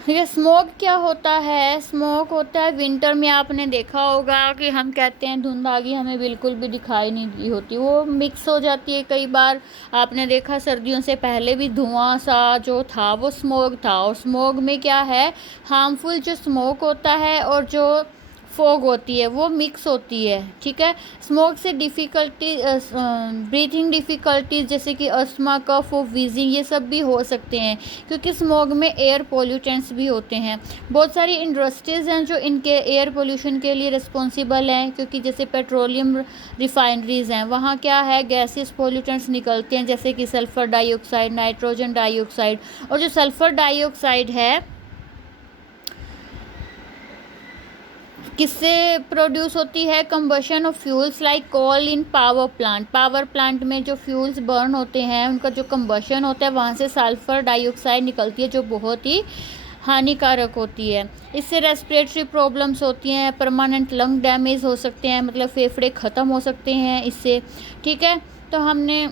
ये स्मोक क्या होता है? स्मोक होता है विंटर में, आपने देखा होगा कि हम कहते हैं धुंध आ गई, हमें बिल्कुल भी दिखाई नहीं दी होती, वो मिक्स हो जाती है कई बार। आपने देखा सर्दियों से पहले भी धुआं सा जो था वो स्मोक था, और स्मोक में क्या है, हार्मफुल जो स्मोक होता है और जो फॉग होती है वो मिक्स होती है, ठीक है। स्मोक से डिफ़िकल्टी, ब्रीथिंग डिफ़िकल्टीज जैसे कि अस्थमा, कफ और वीजिंग, ये सब भी हो सकते हैं, क्योंकि स्मोक में एयर पोल्यूटेंट्स भी होते हैं। बहुत सारी इंडस्ट्रीज़ हैं जो इनके एयर पोल्यूशन के लिए रिस्पॉन्सिबल हैं, क्योंकि जैसे पेट्रोलियम रिफाइनरीज़ हैं, वहाँ क्या है, गैसेस पोल्यूटेंट्स निकलते हैं, जैसे कि सल्फ़र डाइऑक्साइड, नाइट्रोजन डाइऑक्साइड। और जो सल्फ़र डाइऑक्साइड है किससे प्रोड्यूस होती है? Combustion of fuels like coal in power plant. Power plant में जो फ्यूल्स बर्न होते हैं उनका जो कंबशन होता है वहाँ से सल्फर डाइऑक्साइड निकलती है, जो बहुत ही हानिकारक होती है। इससे रेस्पिरेटरी प्रॉब्लम्स होती हैं, परमानेंट लंग डैमेज हो सकते हैं, मतलब फेफड़े ख़त्म हो सकते हैं इससे, ठीक है। तो हमने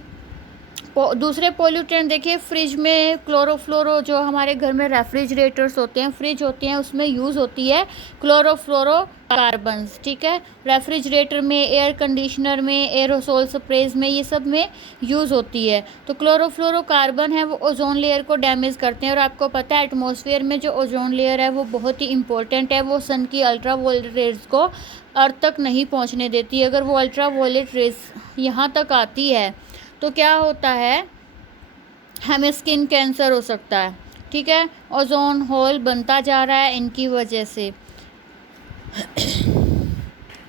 दूसरे पोल्यूटेंट देखिए, फ्रिज में क्लोरोफ्लोरो, जो हमारे घर में रेफ्रिजरेटर्स होते हैं, फ्रिज होते हैं, उसमें यूज़ होती है क्लोरोफ्लोरो कार्बन्स, ठीक है। रेफ्रिजरेटर में, एयर कंडीशनर में, एरोसोल स्प्रेज में, ये सब में यूज़ होती है। तो क्लोरोफ्लोरो कार्बन है वो ओजोन लेयर को डैमेज करते हैं, और आपको पता है एटमॉस्फेयर में जो ओजोन लेयर है वो बहुत ही इंपॉर्टेंट है, वो सन की अल्ट्रा वायलेट रेज को अर्थ तक नहीं पहुंचने देती। अगर वो अल्ट्रा वायलेट रेज यहाँ तक आती है तो क्या होता है, हमें स्किन कैंसर हो सकता है, ठीक है। ओजोन होल बनता जा रहा है इनकी वजह से।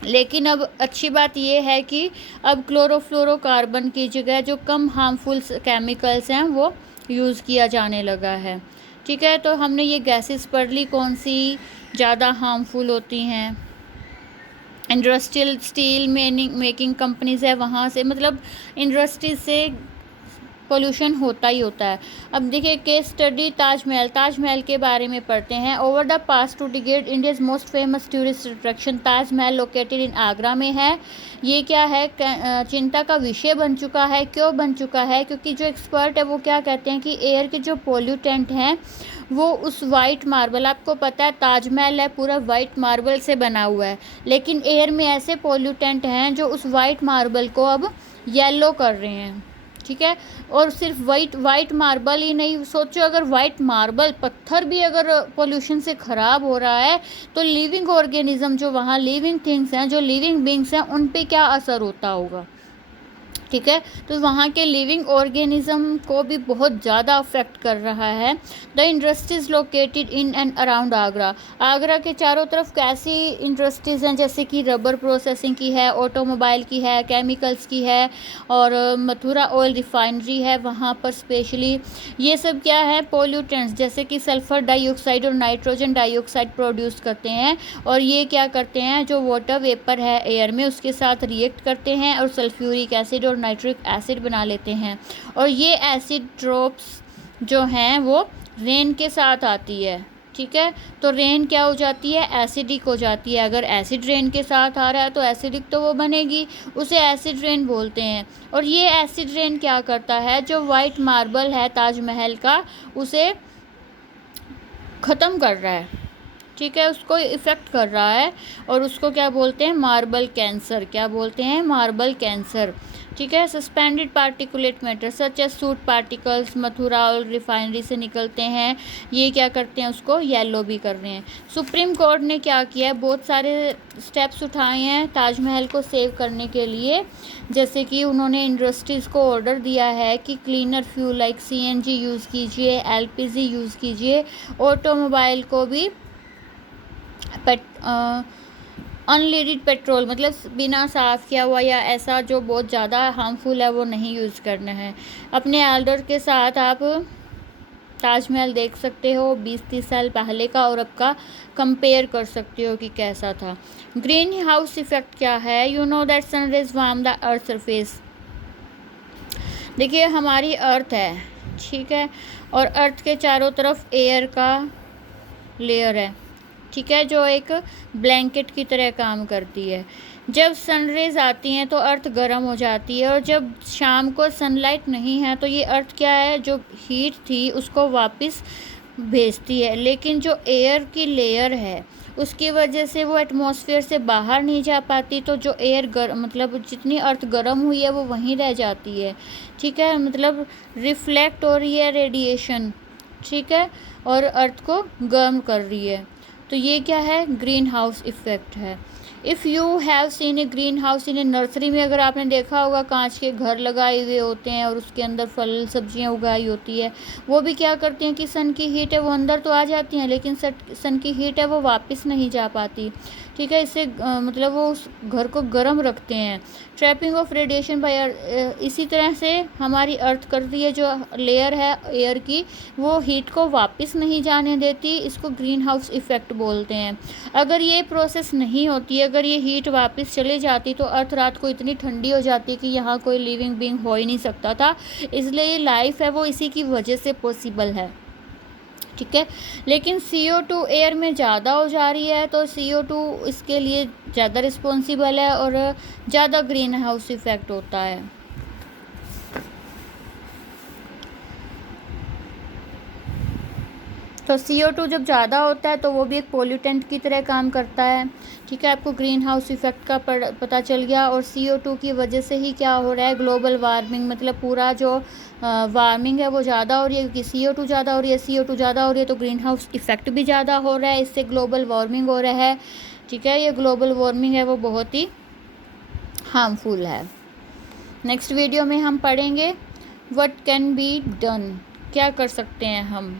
लेकिन अब अच्छी बात ये है कि अब क्लोरोफ्लोरोकार्बन की जगह जो कम हार्मफुल केमिकल्स हैं वो यूज़ किया जाने लगा है, ठीक है। तो हमने ये गैसेस पढ़ ली कौन सी ज़्यादा हार्मफुल होती हैं। इंडस्ट्रियल स्टील मेकिंग कंपनीज़ है, वहाँ से, मतलब इंडस्ट्रीज से पोल्यूशन होता ही होता है। अब देखिए केस स्टडी ताजमहल के बारे में पढ़ते हैं। Over the past 2 decade India's most famous tourist attraction Taj Mahal located in Agra में है। ये क्या है, चिंता का विषय बन चुका है। क्यों बन चुका है? क्योंकि जो एक्सपर्ट है वो क्या कहते हैं कि एयर के जो पोल्यूटेंट हैं वो उस वाइट मार्बल, आपको पता है ताजमहल है पूरा वाइट मार्बल से बना हुआ है, लेकिन एयर में ऐसे पोल्यूटेंट हैं जो उस वाइट मार्बल को अब येलो कर रहे हैं, ठीक है। और सिर्फ वाइट मार्बल ही नहीं, सोचो अगर वाइट मार्बल पत्थर भी अगर पोल्यूशन से ख़राब हो रहा है तो लिविंग ऑर्गेनिज्म, जो वहाँ लिविंग थिंग्स हैं, जो लिविंग बींग्स हैं, उन पे क्या असर होता होगा, ठीक है। तो वहाँ के लिविंग ऑर्गेनिज्म को भी बहुत ज़्यादा अफेक्ट कर रहा है। The industries located in and around Agra. Agra के चारों तरफ कैसी इंडस्ट्रीज़ हैं, जैसे कि रबर प्रोसेसिंग की है, ऑटोमोबाइल की है, केमिकल्स की है, और मथुरा ऑयल रिफाइनरी है वहाँ पर स्पेशली। ये सब क्या है, पोल्यूटेंट्स जैसे कि सल्फ़र डाइऑक्साइड और नाइट्रोजन डाइऑक्साइड प्रोड्यूस करते हैं, और ये क्या करते हैं, जो वाटर वेपर है एयर में उसके साथ रिएक्ट करते हैं और सल्फ्यूरिक एसिड और नाइट्रिक एसिड बना लेते हैं। और ये एसिड ड्रॉप्स जो हैं वो रेन के साथ आती है, ठीक है। तो रेन क्या हो जाती है, एसिडिक हो जाती है। अगर एसिड रेन के साथ आ रहा है तो एसिडिक तो वो बनेगी, उसे एसिड रेन बोलते हैं। और ये एसिड रेन क्या करता है, जो वाइट मार्बल है ताजमहल का उसे ख़त्म कर रहा है, ठीक है, उसको इफ़ेक्ट कर रहा है, और उसको क्या बोलते हैं, मार्बल कैंसर। क्या बोलते हैं, मार्बल कैंसर, ठीक है। Suspended particulate matter such as soot particles Mathura और रिफाइनरी से निकलते हैं, ये क्या करते हैं, उसको येलो भी कर रहे हैं। सुप्रीम कोर्ट ने क्या किया है, बहुत सारे स्टेप्स उठाए हैं ताजमहल को सेव करने के लिए। जैसे कि उन्होंने इंडस्ट्रीज़ को ऑर्डर दिया है कि cleaner fuel like CNG use कीजिए, LPG यूज़ कीजिए, ऑटोमोबाइल को भी अनलीडेड पेट्रोल, मतलब बिना साफ़ किया हुआ या ऐसा जो बहुत ज़्यादा हार्मफुल है वो नहीं यूज़ करना है। अपने एल्डर के साथ आप ताजमहल देख सकते हो 20-30 साल पहले का और अब का कंपेयर कर सकते हो कि कैसा था। ग्रीन हाउस इफ़ेक्ट क्या है, you know that sun rays warm the earth surface. देखिए हमारी अर्थ है, ठीक है, और अर्थ के चारों तरफ एयर का लेयर है, ठीक है, जो एक ब्लैंकेट की तरह काम करती है। जब सनरेज आती हैं तो अर्थ गर्म हो जाती है, और जब शाम को सनलाइट नहीं है तो ये अर्थ क्या है, जो हीट थी उसको वापस भेजती है, लेकिन जो एयर की लेयर है उसकी वजह से वो एटमॉस्फेयर से बाहर नहीं जा पाती, तो जो एयर मतलब जितनी अर्थ गर्म हुई है वो वहीं रह जाती है, ठीक है, मतलब रिफ्लेक्ट हो रही है रेडिएशन, ठीक है, और अर्थ को गर्म कर रही है। तो ये क्या है, ग्रीन हाउस इफ़ेक्ट है। If you have seen A green house in A nursery में अगर आपने देखा होगा, कांच के घर लगाए हुए होते हैं और उसके अंदर फल सब्जियां उगाई होती है, वो भी क्या करती हैं कि सन की हीट है वो अंदर तो आ जाती हैं, लेकिन सन की हीट है वो वापस नहीं जा पाती, ठीक है, इससे मतलब वो उस घर को गर्म रखते हैं। ट्रैपिंग ऑफ रेडिएशन बाय इसी तरह से हमारी अर्थ करती है, जो लेयर है एयर की वो हीट को वापस नहीं जाने देती, इसको ग्रीन हाउस इफ़ेक्ट बोलते हैं। अगर ये प्रोसेस नहीं होती, अगर ये हीट वापस चली जाती तो अर्थ रात को इतनी ठंडी हो जाती कि यहाँ कोई लिविंग बीइंग हो ही नहीं सकता था, इसलिए ये लाइफ है वो इसी की वजह से पॉसिबल है, ठीक है। लेकिन CO2 एयर में ज़्यादा हो जा रही है, तो CO2 इसके लिए ज़्यादा रिस्पॉन्सिबल है और ज़्यादा ग्रीन हाउस इफ़ेक्ट होता है। तो CO2 जब ज़्यादा होता है तो वो भी एक पोल्यूटेंट की तरह काम करता है, ठीक है, आपको ग्रीन हाउस इफ़ेक्ट का पता चल गया। और CO2 की वजह से ही क्या हो रहा है, ग्लोबल वार्मिंग, मतलब पूरा जो वार्मिंग है वो ज़्यादा हो रही है, क्योंकि CO2 ज़्यादा हो रही है, CO2 ज़्यादा हो रही है तो ग्रीन हाउस इफ़ेक्ट भी ज़्यादा हो रहा है, इससे ग्लोबल वार्मिंग हो रहा है, ठीक है। ये ग्लोबल वार्मिंग है वो बहुत ही हार्मफुल है। नेक्स्ट वीडियो में हम पढ़ेंगे व्हाट कैन बी डन, क्या कर सकते हैं हम।